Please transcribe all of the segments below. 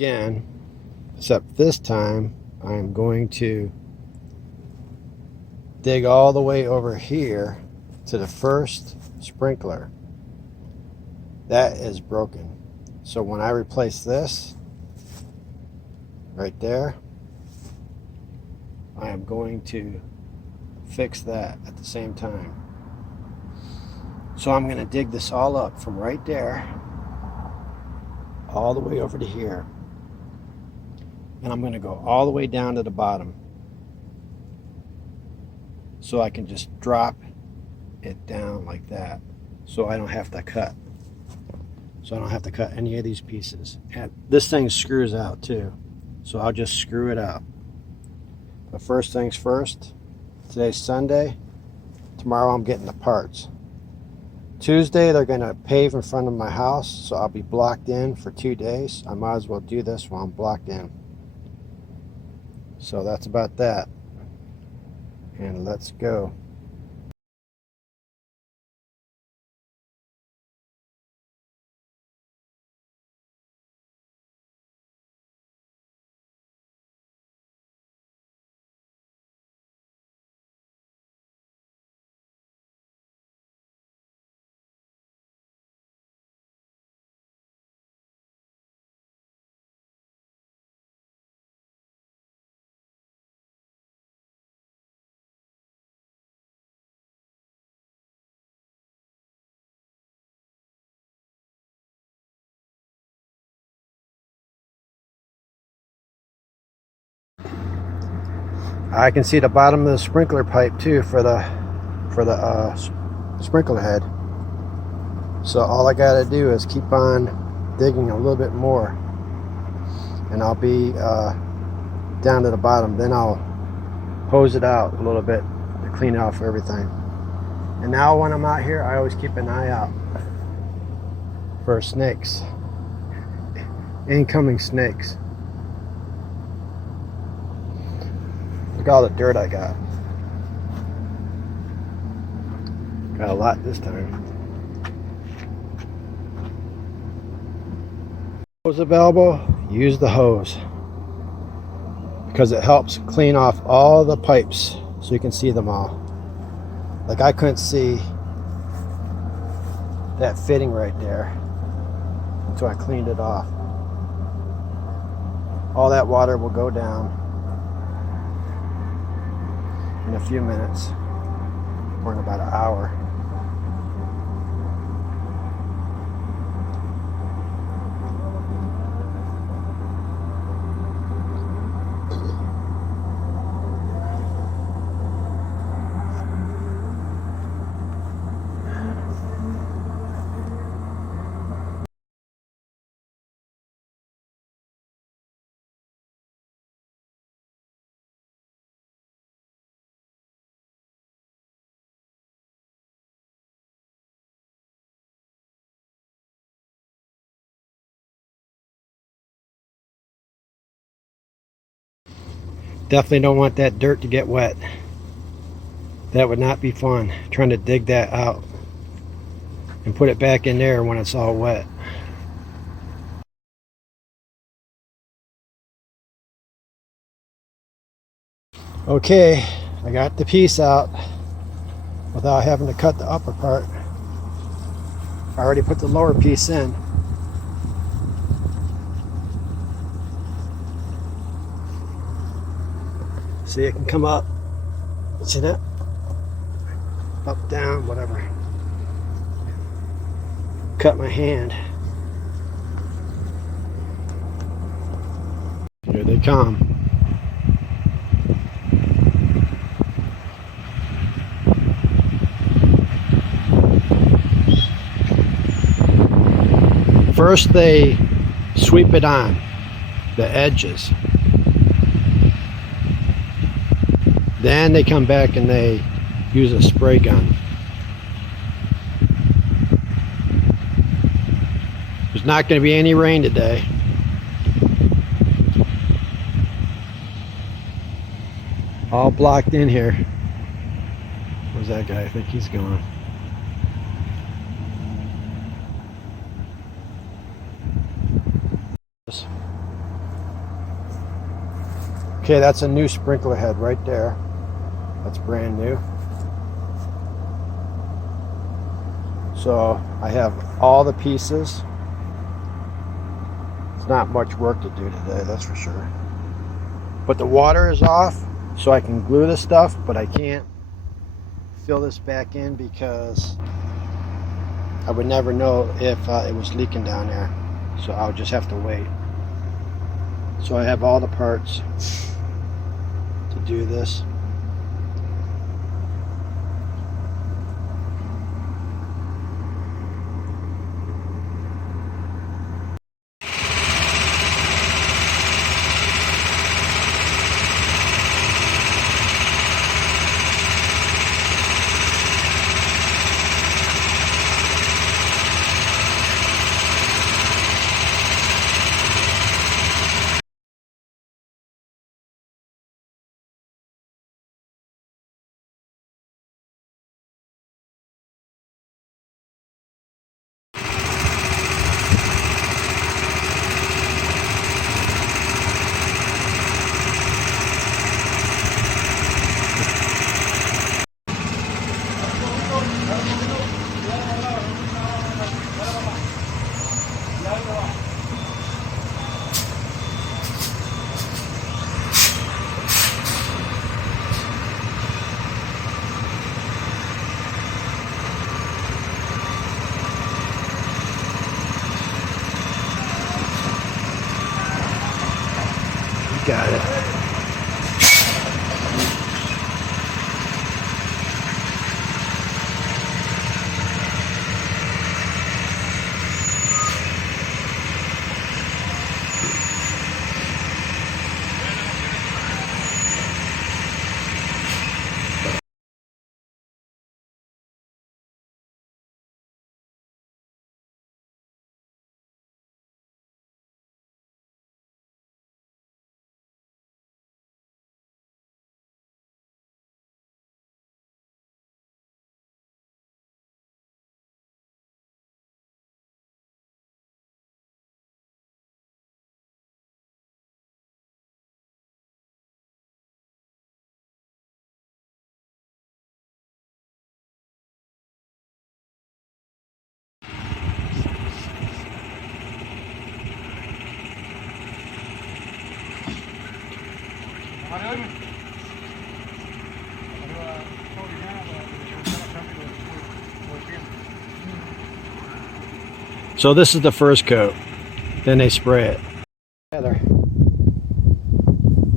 Again, except this time I'm going to dig all the way over here to the first sprinkler. That is broken. So when I replace this right there, I am going to fix that at the same time. So I'm going to dig this all up from right there all the way over to here, and I'm going to go all the way down to the bottom so I can just drop it down like that, so I don't have to cut any of these pieces. And this thing screws out too, so I'll just screw it out. But first things first, today's Sunday, tomorrow I'm getting the parts. Tuesday they're going to pave in front of my house, so I'll be blocked in for 2 days. I might as well do this while I'm blocked in. So that's about that, and let's go. I can see the bottom of the sprinkler pipe too for the sprinkler head. So all I got to do is keep on digging a little bit more, and I'll be down to the bottom. Then I'll hose it out a little bit to clean it off everything. And now when I'm out here, I always keep an eye out for snakes, incoming snakes. Look at all the dirt I got. Got a lot this time. Hose available, use the hose, because it helps clean off all the pipes so you can see them all. Like I couldn't see that fitting right there until I cleaned it off. All that water will go down in a few minutes, or in about an hour. Definitely don't want that dirt to get wet. That would not be fun, trying to dig that out and put it back in there when it's all wet. Okay, I got the piece out without having to cut the upper part. I already put the lower piece in. See, it can come up. See that? Up, down, whatever. Cut my hand. Here they come. First they sweep it on the edges. Then they come back and they use a spray gun. There's not going to be any rain today. All blocked in here. Where's that guy? I think he's gone. Okay, that's a new sprinkler head right there. That's brand new. So I have all the pieces. It's not much work to do today, that's for sure. But the water is off, so I can glue this stuff, but I can't fill this back in because I would never know if it was leaking down there. So I'll just have to wait. So I have all the parts to do this. Got it. So this is the first coat, then they spray it.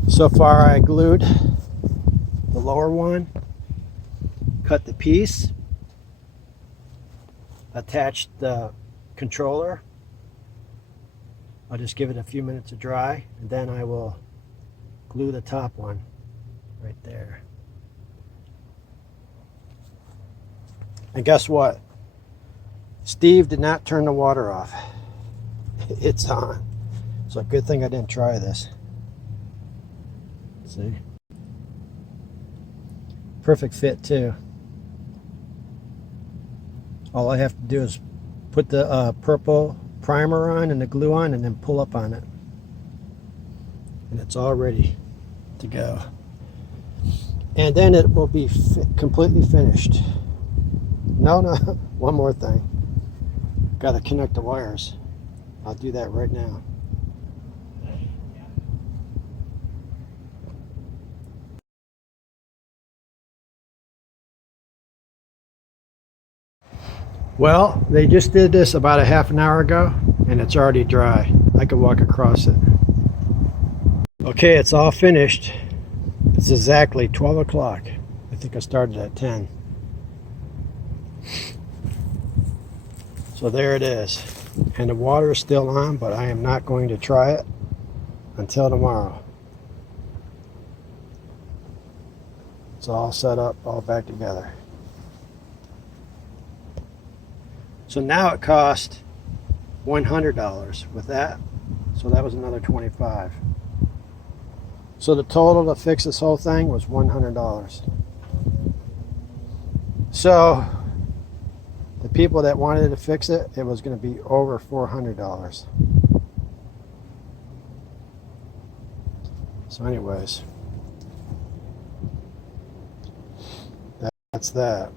So far I glued the lower one, cut the piece, attached the controller. I'll just give it a few minutes to dry, and then I will glue the top one right there. And guess what? Steve did not turn the water off. It's on. So a good thing I didn't try this. See? Perfect fit too. All I have to do is put the purple primer on and the glue on and then pull up on it. And it's all ready to go. And then it will be completely finished. No, one more thing. Got to connect the wires. I'll do that right now. Well, they just did this about a half an hour ago and it's already dry. I could walk across it. Okay, it's all finished. It's exactly 12 o'clock. I think I started at 10. So there it is. And the water is still on, but I am not going to try it until tomorrow. It's all set up, all back together. So now it cost $100 with that. So that was another $25. So the total to fix this whole thing was $100. So the people that wanted to fix it, it was going to be over $400. So So anyways, that's that.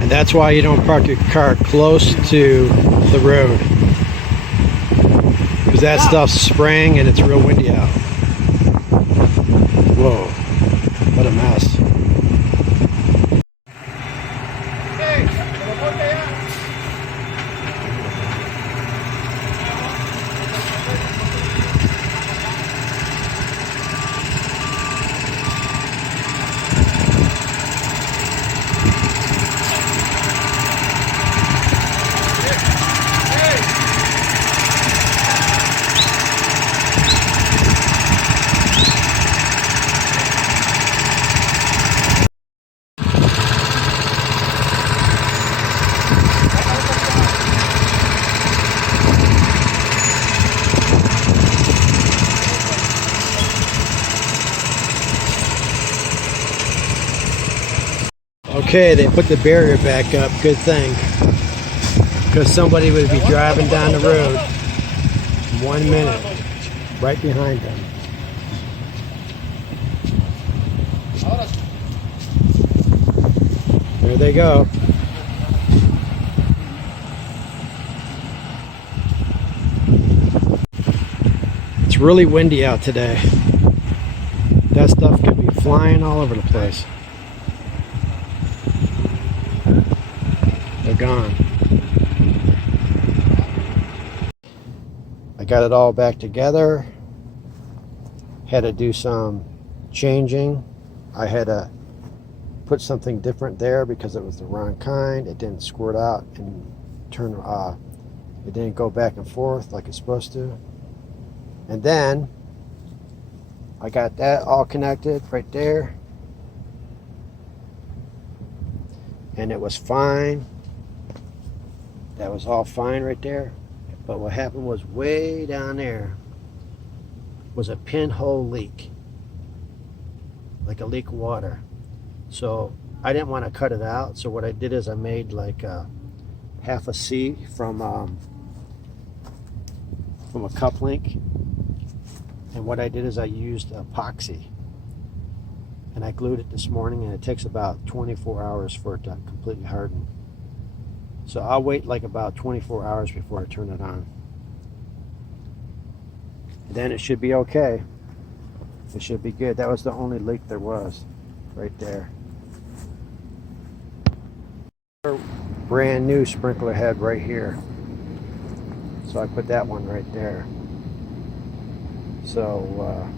And that's why you don't park your car close to the road, because that stuff's spraying and it's real windy out. Whoa, what a mess. Okay, they put the barrier back up. Good thing, because somebody would be driving down the road in 1 minute right behind them. There they go. It's really windy out today. That stuff could be flying all over the place. They're gone. I got it all back together. Had to do some changing. I had to put something different there because it was the wrong kind. It didn't squirt out and turn. It didn't go back and forth like it's supposed to. And then I got that all connected right there, and it was fine. That was all fine right there. But what happened was way down there was a pinhole leak, like a leak of water. So I didn't want to cut it out. So what I did is I made like half a C from a cup link. And what I did is I used epoxy. And I glued it this morning, and it takes about 24 hours for it to completely harden. So I'll wait like about 24 hours before I turn it on. And then it should be okay. It should be good. That was the only leak there was, right there. Brand new sprinkler head right here. So I put that one right there. So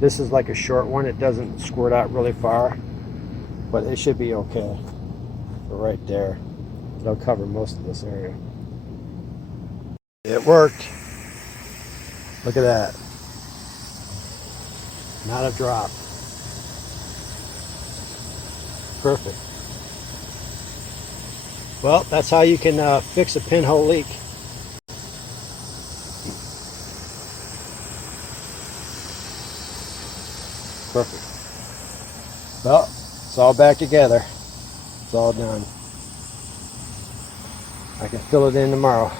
this is like a short one. It doesn't squirt out really far, but it should be okay for right there. It'll cover most of this area. It worked. Look at that. Not a drop. Perfect. Well, that's how you can fix a pinhole leak. Perfect. Well, it's all back together. It's all done. I can fill it in tomorrow.